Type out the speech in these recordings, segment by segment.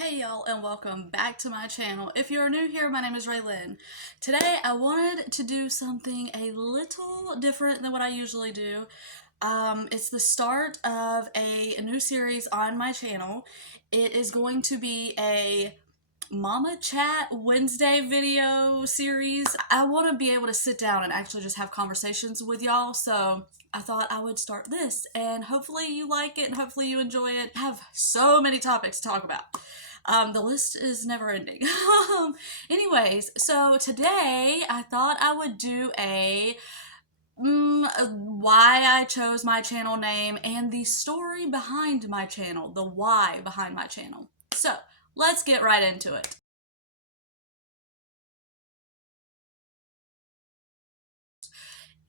Hey y'all, and welcome back to my channel. If you're new here, my name is Raylyn. Today I wanted to do something a little different than what I usually do. It's the start of a new series on my channel. It is going to be a Mama Chat Wednesday video series. I want to be able to sit down and actually just have conversations with y'all, so I thought I would start this, and hopefully you like it and hopefully you enjoy it. I have so many topics to talk about. The list is never ending. Anyways, so today I thought I would do a why I chose my channel name and the story behind my channel, the why behind my channel. So let's get right into it.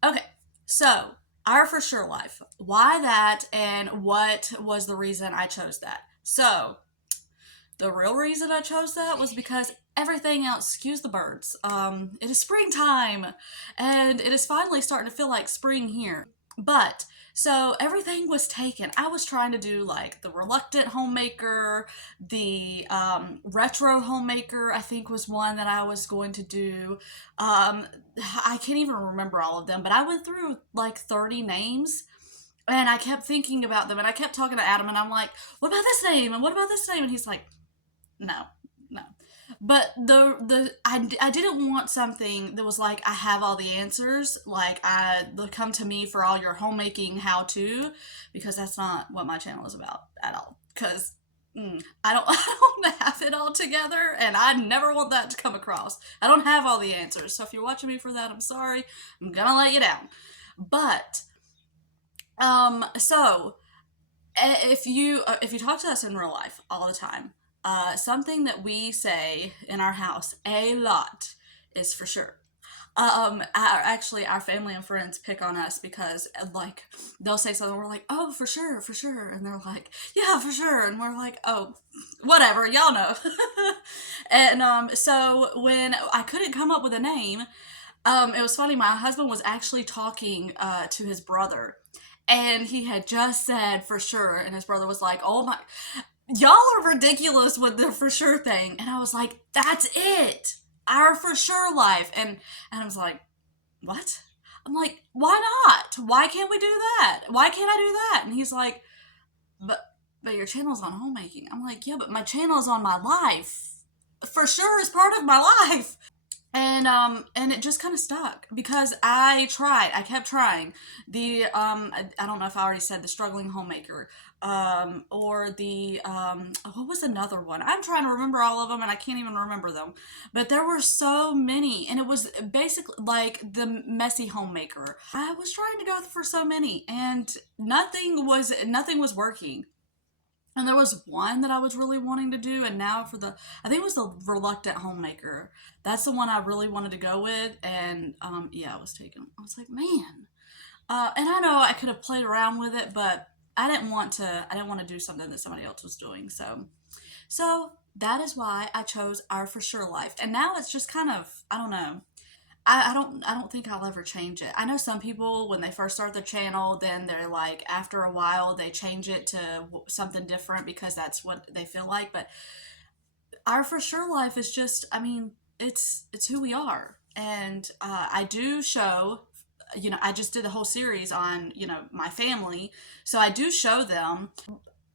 Okay, so our for sure life. Why that, and what was the reason I chose that? So the real reason I chose that was because everything else, excuse the birds, it is springtime, and it is finally starting to feel like spring here. But, so everything was taken. I was trying to do like the reluctant homemaker, the retro homemaker, I think was one that I was going to do. I can't even remember all of them, but I went through like 30 names. And I kept thinking about them, and I kept talking to Adam, and I'm like, what about this name? And what about this name? And he's like, no, no. But I didn't want something that was like I have all the answers, like come to me for all your homemaking how to, because that's not what my channel is about at all. Because I don't I don't have it all together, and I never want that to come across. I don't have all the answers. So if you're watching me for that, I'm sorry. I'm gonna let you down. But so if you talk to us in real life all the time, something that we say in our house a lot is for sure. Actually, our family and friends pick on us because, like, they'll say something, we're like, oh, for sure. And they're like, yeah, for sure. And we're like, oh, whatever, y'all know. And so when I couldn't come up with a name, it was funny. My husband was actually talking to his brother, and he had just said for sure, and his brother was like, oh my, y'all are ridiculous with the for sure thing. And I was like, that's it, our for sure life. And I was like, what? I'm like, why not? Why can't we do that? Why can't I do that? And he's like, but your channel's on homemaking. I'm like, yeah, but my channel is on my life. For sure is part of my life. And it just kind of stuck because I kept trying. I don't know if I already said the struggling homemaker, or the what was another one? I'm trying to remember all of them and I can't even remember them. But there were so many, and it was basically like the messy homemaker. I was trying to go for so many, and nothing was working. And there was one that I was really wanting to do, and now I think it was the reluctant homemaker. That's the one I really wanted to go with, and yeah, it was taken. I was like, man. And I know I could have played around with it, but I didn't want to. I didn't want to do something that somebody else was doing. So that is why I chose Our For Sure Life, and now it's just kind of, I don't know. I don't think I'll ever change it. I know some people when they first start their channel, then they're like after a while they change it to something different because that's what they feel like. But our for sure life is just, I mean, it's who we are. And I do show, I just did a whole series on, my family. So I do show them.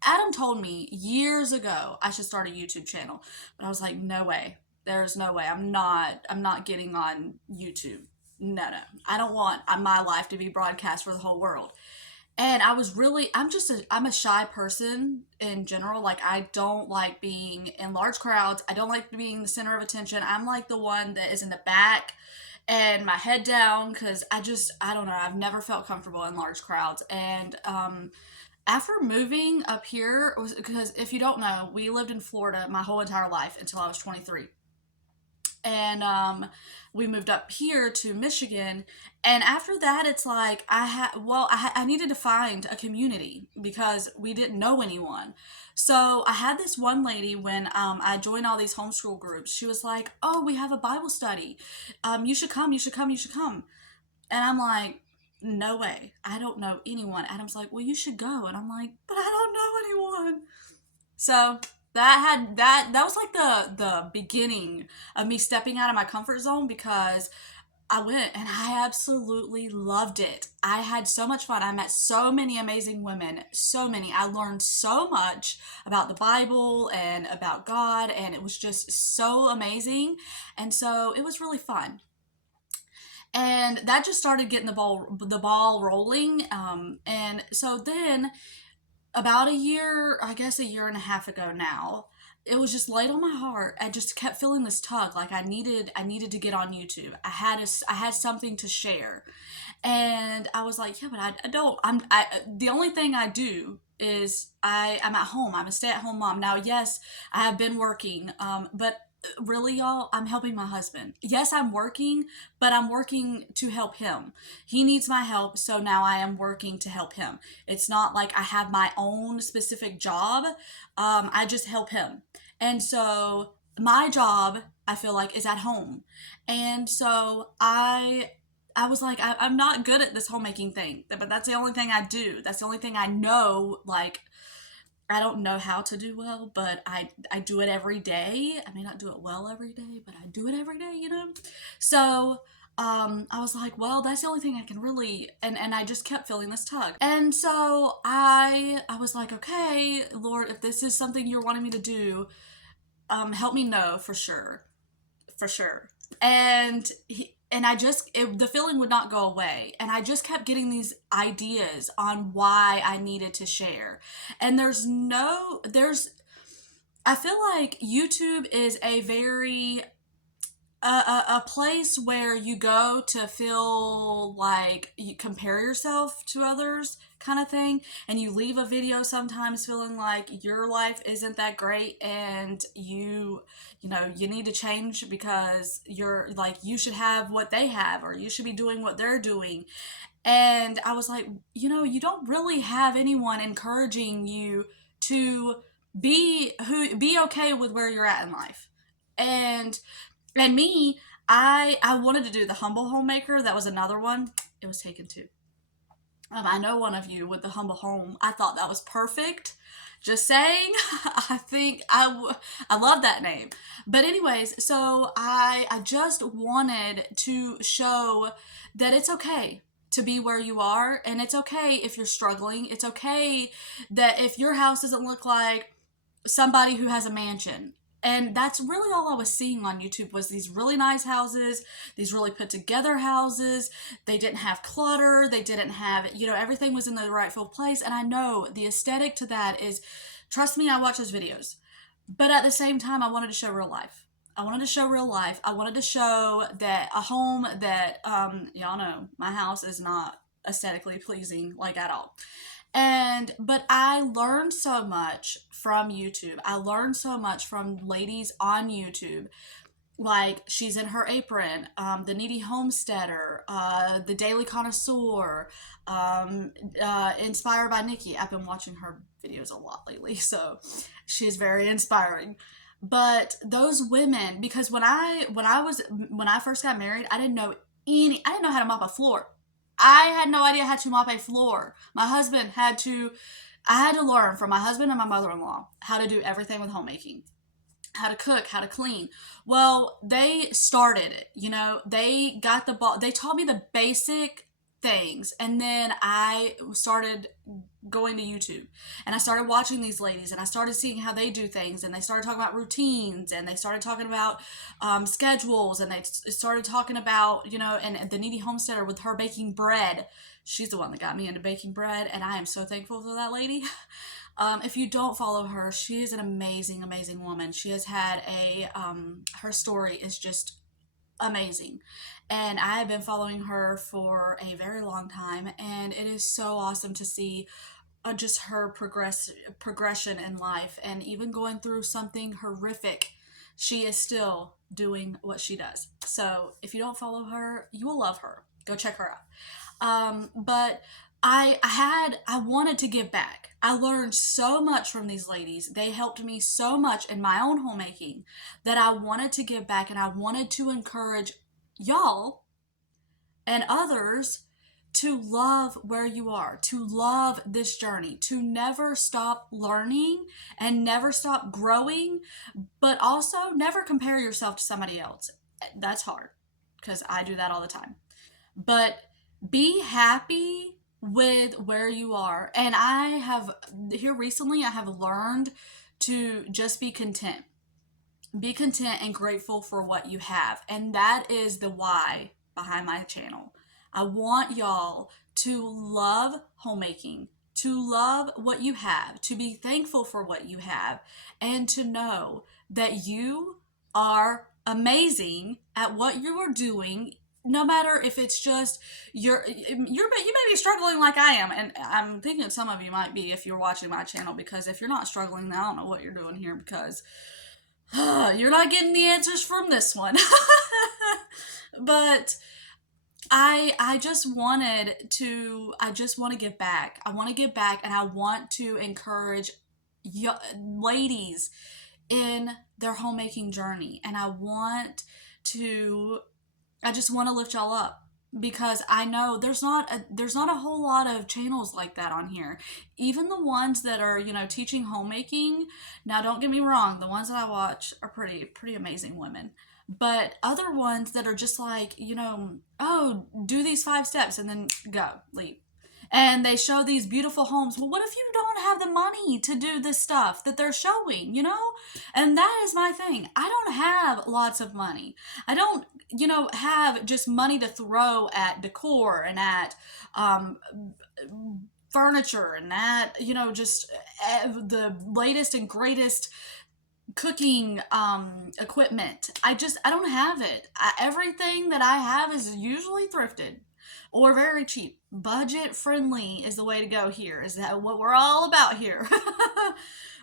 Adam told me years ago I should start a YouTube channel, but I was like, no way. There's no way. I'm not getting on YouTube. No, no. I don't want my life to be broadcast for the whole world. And I'm a shy person in general. Like, I don't like being in large crowds. I don't like being the center of attention. I'm like the one that is in the back and my head down because I don't know. I've never felt comfortable in large crowds. And after moving up here, because if you don't know, we lived in Florida my whole entire life until I was 23. And we moved up here to Michigan. And after that, it's like I needed to find a community because we didn't know anyone. So I had this one lady when I joined all these homeschool groups. She was like, "Oh, we have a Bible study. You should come. You should come. You should come." And I'm like, "No way. I don't know anyone." Adam's like, "Well, you should go." And I'm like, "But I don't know anyone." So That was like the beginning of me stepping out of my comfort zone, because I went and I absolutely loved it. I had so much fun. I met so many amazing women, so many. I learned so much about the Bible and about God, and it was just so amazing. And so it was really fun. And that just started getting the ball rolling. And so then, about a year, I guess a year and a half ago now, it was just laid on my heart. I just kept feeling this tug, like I needed to get on YouTube. I had something to share, and I was like, yeah, but I don't. The only thing I do is I'm at home. I'm a stay-at-home mom now. Yes, I have been working, but really, y'all, I'm helping my husband. Yes, I'm working, but I'm working to help him. He needs my help, so now I am working to help him. It's not like I have my own specific job. I just help him. And so my job, I feel like, is at home. And so I was like, I'm not good at this homemaking thing, but that's the only thing I do. That's the only thing I know. Like, I don't know how to do well, but I do it every day. I may not do it well every day, but I do it every day, you know? So I was like, well, that's the only thing I can really, and I just kept feeling this tug. And so I was like, okay, Lord, if this is something you're wanting me to do, help me know for sure, for sure. And the feeling would not go away, and I just kept getting these ideas on why I needed to share. And I feel like YouTube is a very a place where you go to feel like you compare yourself to others, kind of thing, and you leave a video sometimes feeling like your life isn't that great, and you need to change because you're like, you should have what they have, or you should be doing what they're doing. And I was like, you don't really have anyone encouraging you to be okay with where you're at in life. And and me, I wanted to do the humble homemaker. That was another one. It was taken too. I know one of you with the humble home. I thought that was perfect. Just saying. I love that name. But anyways, so I just wanted to show that it's okay to be where you are, and it's okay if you're struggling. It's okay that if your house doesn't look like somebody who has a mansion. And that's really all I was seeing on YouTube, was these really nice houses, these really put together houses. They didn't have clutter. They didn't have, everything was in the rightful place. And I know the aesthetic to that is, trust me, I watch those videos. But at the same time, I wanted to show real life. I wanted to show real life. I wanted to show that a home that, y'all know, my house is not aesthetically pleasing, like, at all. But I learned so much from YouTube. I learned so much from ladies on YouTube, like She's in Her Apron, The Needy Homesteader, The Daily Connoisseur, Inspired by Nikki. I've been watching her videos a lot lately, so she's very inspiring. But those women, because when I first got married, I didn't know how to mop a floor. I had no idea how to mop a floor. I had to learn from my husband and my mother-in-law how to do everything with homemaking, how to cook, how to clean. Well, they started it, they got the ball. They taught me the basic things. And then I started going to YouTube, and I started watching these ladies, and I started seeing how they do things, and they started talking about routines, and they started talking about schedules, and they started talking about, and the Needy Homesteader with her baking bread. She's the one that got me into baking bread, and I am so thankful for that lady. If you don't follow her, she is an amazing, amazing woman. She has had her story is just amazing. And I have been following her for a very long time, and it is so awesome to see just her progression in life. And even going through something horrific, she is still doing what she does. So if you don't follow her, you will love her. Go check her out. But I wanted to give back. I learned so much from these ladies. They helped me so much in my own homemaking that I wanted to give back, and I wanted to encourage y'all and others to love where you are, to love this journey, to never stop learning and never stop growing, but also never compare yourself to somebody else. That's hard because I do that all the time. But be happy with where you are. And I have, here recently, I have learned to just be content. Be content and grateful for what you have. And that is the why behind my channel. I want y'all to love homemaking, to love what you have, to be thankful for what you have, and to know that you are amazing at what you are doing. No matter if it's just you may be struggling like I am, and I'm thinking some of you might be if you're watching my channel, because if you're not struggling, I don't know what you're doing here, because you're not getting the answers from this one. But I just want to give back. I want to give back, and I want to encourage ladies in their homemaking journey. And I just want to lift y'all up, because I know there's not a whole lot of channels like that on here. Even the ones that are, teaching homemaking. Now, don't get me wrong, the ones that I watch are pretty amazing women. But other ones that are just like, oh, do these 5 steps and then go, leave. And they show these beautiful homes. Well, what if you don't have the money to do this stuff that they're showing, And that is my thing. I don't have lots of money. I don't, have just money to throw at decor and at furniture and at, just the latest and greatest cooking equipment. I don't have it. Everything that I have is usually thrifted or very cheap. Budget friendly is the way to go here. Is that what we're all about here?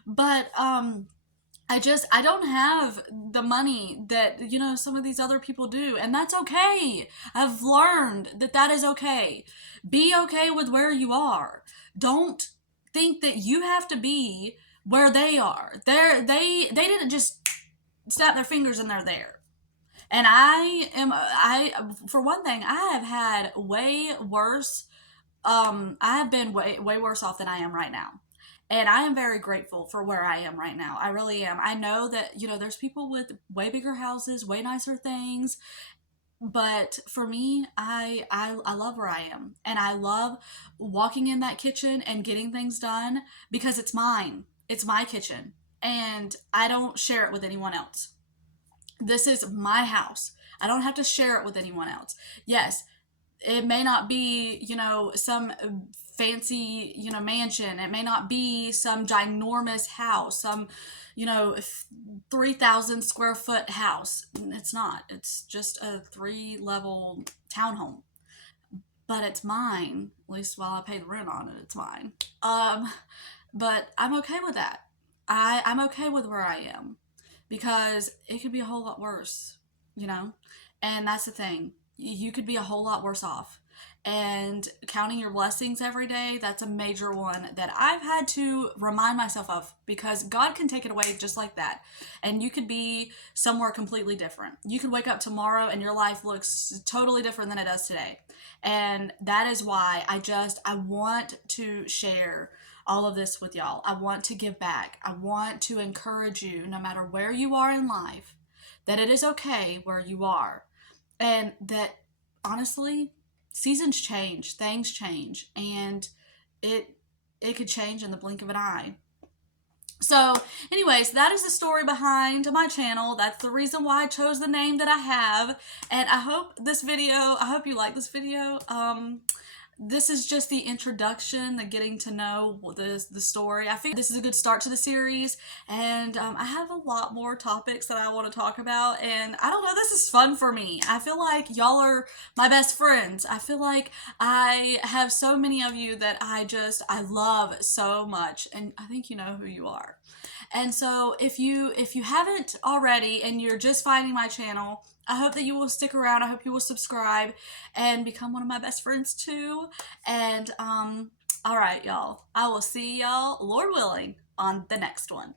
But I don't have the money that, some of these other people do, and that's okay. I've learned that is okay. Be okay with where you are. Don't think that you have to be where they are. They didn't just snap their fingers and they're there. And for one thing, I have had way worse. I have been way worse off than I am right now. And I am very grateful for where I am right now. I really am. I know that, there's people with way bigger houses, way nicer things. But for me, I love where I am. And I love walking in that kitchen and getting things done because it's mine. It's my kitchen. And I don't share it with anyone else. This is my house. I don't have to share it with anyone else. Yes, it may not be, some fancy, mansion. It may not be some ginormous house, some, 3,000 square foot house. It's not. It's just a 3-level townhome. But it's mine. At least while I pay the rent on it, it's mine. But I'm okay with that. I'm okay with where I am, because it could be a whole lot worse, And that's the thing. You could be a whole lot worse off. And counting your blessings every day, that's a major one that I've had to remind myself of, because God can take it away just like that. And you could be somewhere completely different. You could wake up tomorrow and your life looks totally different than it does today. And that is why I want to share all of this with y'all. I want to give back. I want to encourage you, no matter where you are in life, that it is okay where you are. And that, honestly, seasons change, things change, and it could change in the blink of an eye. So anyways, that is the story behind my channel. That's the reason why I chose the name that I have. And I hope you like this video. This is just the introduction, the getting to know the story. I think this is a good start to the series, and I have a lot more topics that I want to talk about, and I don't know, this is fun for me. I feel like y'all are my best friends. I feel like I have so many of you that I love so much, and I think you know who you are. And so if you haven't already and you're just finding my channel, I hope that you will stick around. I hope you will subscribe and become one of my best friends too. And all right, y'all. I will see y'all, Lord willing, on the next one.